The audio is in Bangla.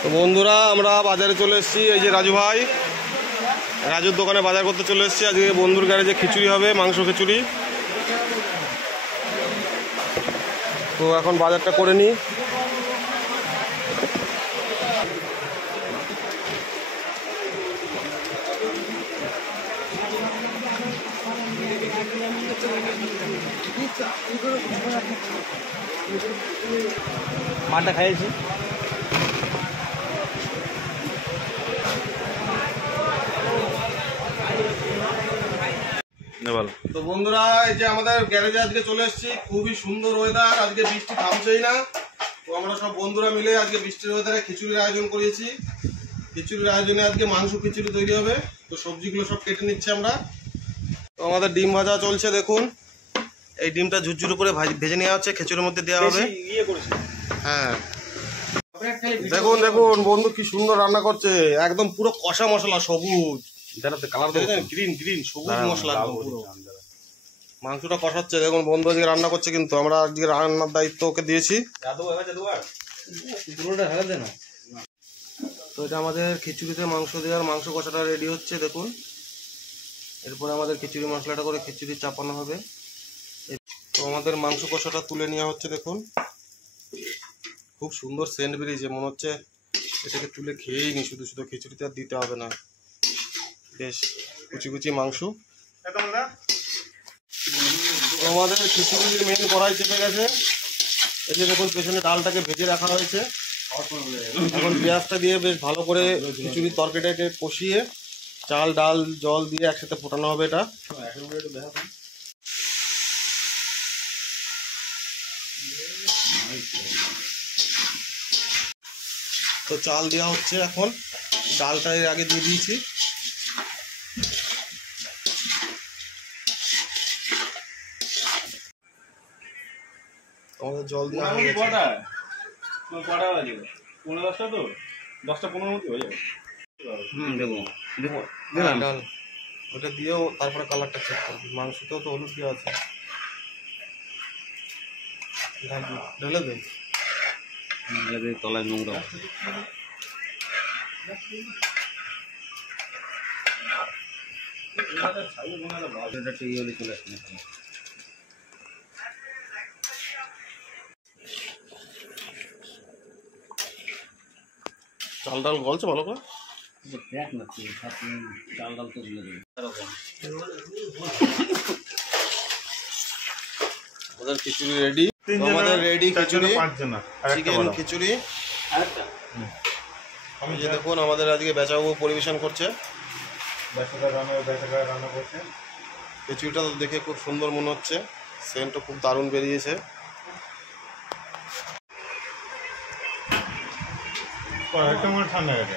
তো বন্ধুরা আমরা বাজারে চলে এসেছি। এই যে রাজু ভাই, রাজুর দোকানে বাজার করতে চলে এসেছি। আজকে বন্ধুর গ্যারেজে খিচুড়ি হবে, মাংস খিচুড়ি। তো এখন বাজারটা করে নিই। মাঠটা খাইয়েছি। তো বন্ধুরা এই যে আমাদের গ্যারেজে আজকে চলে এসেছি। খুবই সুন্দর ওয়েদার, আজকে বৃষ্টি থামছেই না। তো আমরা সব বন্ধুরা মিলে আজকে বৃষ্টির ওয়েদারে খিচুড়ির আয়োজন করেছি। খিচুড়ির আয়োজনে আজকে মাংস খিচুড়ি তৈরি হবে। তো সবজিগুলো সব কেটে নিচ্ছি আমরা। তো আমাদের ডিম ভাজা চলছে, দেখুন। এই ডিমটা ঝুরঝুরো করে ভেজে নেওয়া হচ্ছে, খিচুড়ির মধ্যে দেওয়া হবে। হ্যাঁ দেখুন দেখুন বন্ধু কি সুন্দর রান্না করছে, একদম পুরো কষা মশলা, সবুজ কালার দেখেছেন, গ্রিন গ্রিন সবুজ মশলা পুরো। মাংসটা কষাচ্ছে দেখুন বন্ধু, আজকে রান্না করছে। কিন্তু আমরা আজকে রান্নার দায়িত্ব ওকে দিয়েছি। তো এটা আমাদের খিচুড়িতে মাংস দেওয়ার মাংস কষাটা রেডি হচ্ছে দেখুন। এরপরে আমাদের খিচুড়ি মশলাটা করে খিচুড়ি চাপানো হবে। তো আমাদের মাংস কষাটা তুলে নেওয়া হচ্ছে দেখুন। খুব সুন্দর সেন্ট বেরিয়েছে, মনে হচ্ছে এটাকে তুলে খেয়েই নি, শুধু শুধু খিচুড়িতে আর দিতে হবে না। বেশ কুচি কুচি মাংস। আমাদের খিচুড়ির মেন কড়াই চেপে গেছে। এই যে দেখুন পেছনে ডালটাকে ভেজে রাখা হয়েছে। এখন পেঁয়াজটা দিয়ে বেশ ভালো করে খিচুড়ির তরকারিটাকে কষিয়ে চাল ডাল জল দিয়ে একসাথে ফোটানো হবে। এটা তো চাল দেওয়া হচ্ছে, এখন ডালটা এর আগে দিয়ে দিয়েছি। আমাদের জল দেওয়া হয়ে গেছে। ডাল ওটা দিয়েও তারপরে কালারটা চেক করবি। মাংসতেও তো হলুদ দেওয়া আছে, ঢেলে দে তলায় নোংরা চলে আসছে। চাল ডাল গলছে ভালো করে। দেখ না চাল ডাল তো দিলে আমাদের খিচুড়ি রেডি। আমাদের রেডি খিচুড়ি, চিকেন খিচুড়ি। আমি যে দেখুন আমাদের আজকে বেচাবাবু পরিবেশন করছে। খিচুড়িটা দেখে খুব সুন্দর মনে হচ্ছে, সেন্টও খুব দারুণ বেরিয়েছে। ঠান্ডা গেছে।